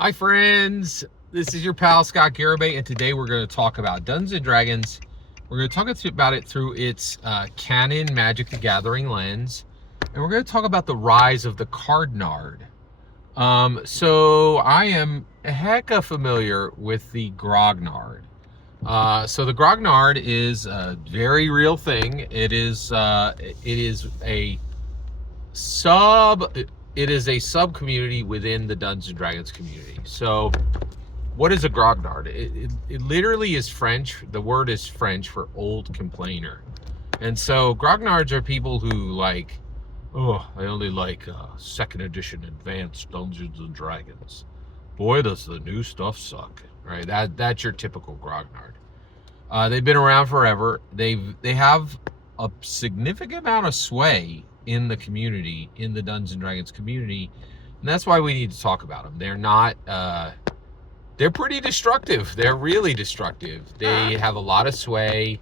Hi friends, this is your pal Scott Garibay, and today we're going to talk about Dungeons & Dragons. We're going to talk about it through its canon Magic the Gathering lens, and we're going to talk about the rise of the Cardnard. So I am hecka familiar with the Grognard. So the Grognard is a very real thing. It is a sub it is a sub community within the Dungeons & Dragons community. So what is a grognard? It literally is French. The word is French for old complainer. And so grognards are people who like, oh, I only like second edition advanced Dungeons & Dragons. Boy, does the new stuff suck. Right? That's your typical grognard. They've been around forever. They have a significant amount of sway in the community, in the Dungeons & Dragons community, and that's why we need to talk about them. They're not, they're pretty destructive. They're really destructive. They have a lot of sway.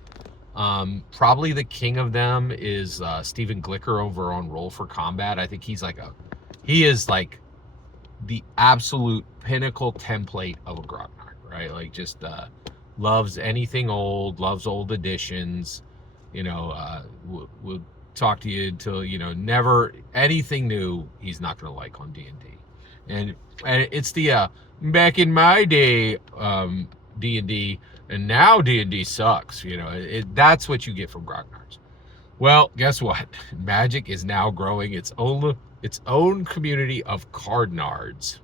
Probably the king of them is Stephen Glicker over on Roll for Combat. I think he is like the absolute pinnacle template of a grognard, right? Like just loves anything old, loves old editions, would talk to you until never anything new he's not going to like on D&D. And it's the back in my day D&D, and now D&D sucks. That's what you get from grognards. Well, guess what? Magic is now growing its own community of cardnards.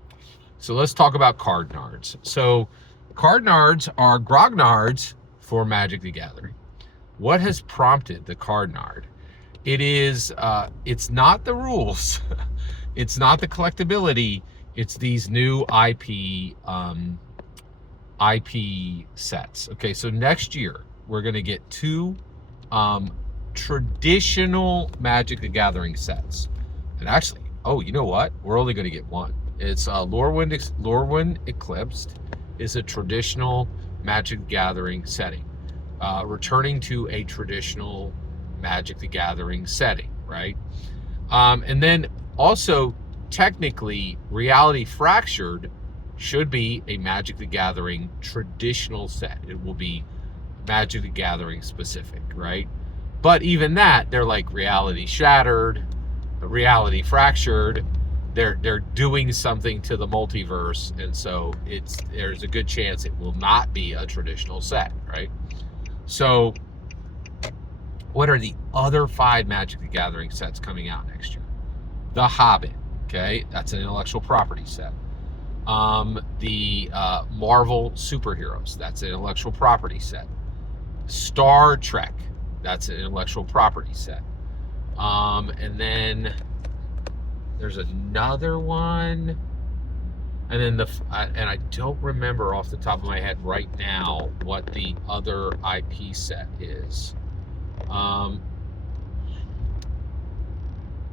So let's talk about cardnards. So cardnards are grognards for Magic the Gathering. What has prompted the cardnard? It is, it's not the rules. It's not the collectability. It's these new IP sets. Okay, so next year we're going to get two traditional Magic the Gathering sets. And actually, oh, you know what? We're only going to get one. It's Lorwyn Eclipsed is a traditional Magic the Gathering setting, returning to a traditional Magic the Gathering setting, right? And then also, technically, Reality Fractured should be a Magic the Gathering traditional set. It will be Magic the Gathering specific, right? But even that, they're like Reality Shattered, Reality Fractured. They're doing something to the multiverse, and so there's a good chance it will not be a traditional set, right? So what are the other 5 Magic the Gathering sets coming out next year? The Hobbit, okay? That's an intellectual property set. The Marvel superheroes, that's an intellectual property set. Star Trek, that's an intellectual property set. And then there's another one. And then and I don't remember off the top of my head right now what the other IP set is.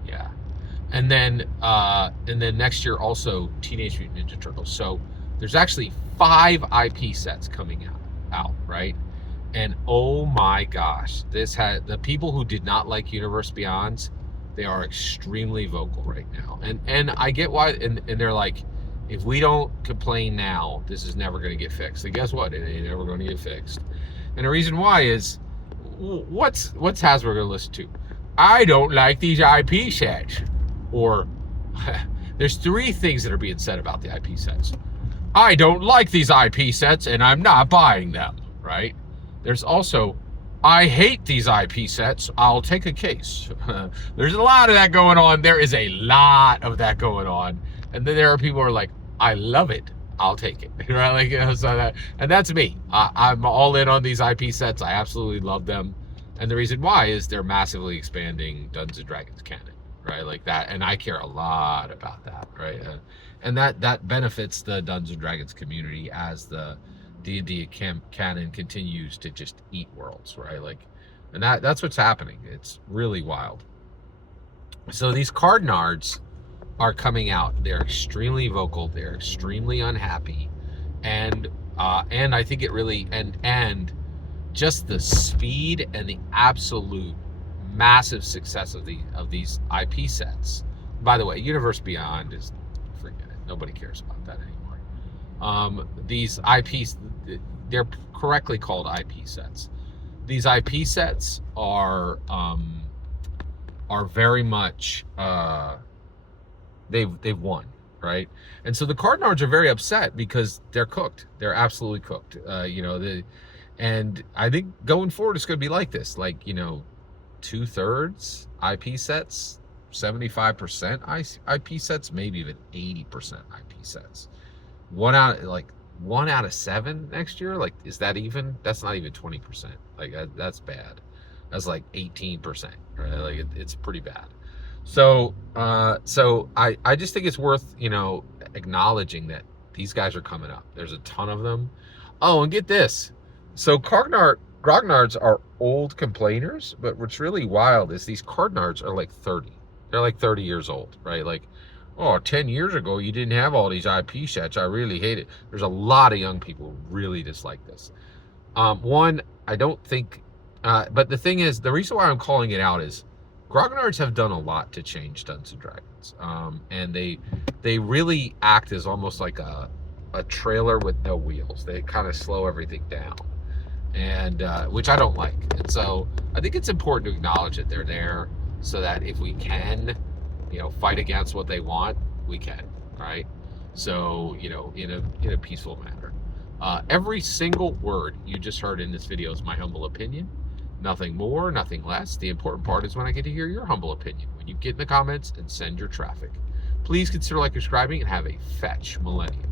Yeah, and then next year also Teenage Mutant Ninja Turtles. So there's actually 5 IP sets coming out, right? And oh my gosh, the people who did not like Universe Beyonds, they are extremely vocal right now, and I get why, and they're like, if we don't complain now, this is never going to get fixed. And guess what? It ain't never going to get fixed. And the reason why is, what's Hasbro going to listen to? I don't like these IP sets. Or there's 3 things that are being said about the IP sets. I don't like these IP sets and I'm not buying them, right? There's also, I hate these IP sets, I'll take a case. There's a lot of that going on. There is a lot of that going on. And then there are people who are like, I love it, I'll take it, right? Like, and that's me. I'm all in on these IP sets. I absolutely love them, and the reason why is they're massively expanding Dungeons & Dragons canon, right? Like that, and I care a lot about that, right? And that benefits the Dungeons & Dragons community as the D&D canon continues to just eat worlds, right? Like, and that's what's happening. It's really wild. So these cardnards are coming out. They're extremely vocal. They're extremely unhappy, and I think it really and just the speed and the absolute massive success of these IP sets. By the way, Universe Beyond is, forget it. Nobody cares about that anymore. These IPs, they're correctly called IP sets. These IP sets are very much they've won, right? And so the Cardnards are very upset because they're cooked. They're absolutely cooked. And I think going forward it's going to be like this, like 2/3 IP sets, 75% IP sets, maybe even 80% IP sets. One out of 7 next year. Like, is that even? That's not even 20%. Like, that's bad. That's like 18%, right? Like, it's pretty bad. So I just think it's worth acknowledging that these guys are coming up. There's a ton of them. Oh, and get this. So grognards are old complainers, but what's really wild is these Cardnards are like 30. They're like 30 years old, right? Like, oh, 10 years ago, you didn't have all these IP sets. I really hate it. There's a lot of young people who really dislike this. One, I don't think, but the thing is, the reason why I'm calling it out is grognards have done a lot to change Dungeons & Dragons. And they really act as almost like a trailer with no wheels. They kind of slow everything down, and which I don't like. And so I think it's important to acknowledge that they're there so that if we can fight against what they want, we can, right? So, in a peaceful manner. Every single word you just heard in this video is my humble opinion. Nothing more, nothing less. The important part is when I get to hear your humble opinion, when you get in the comments and send your traffic. Please consider subscribing and have a fetch millennium.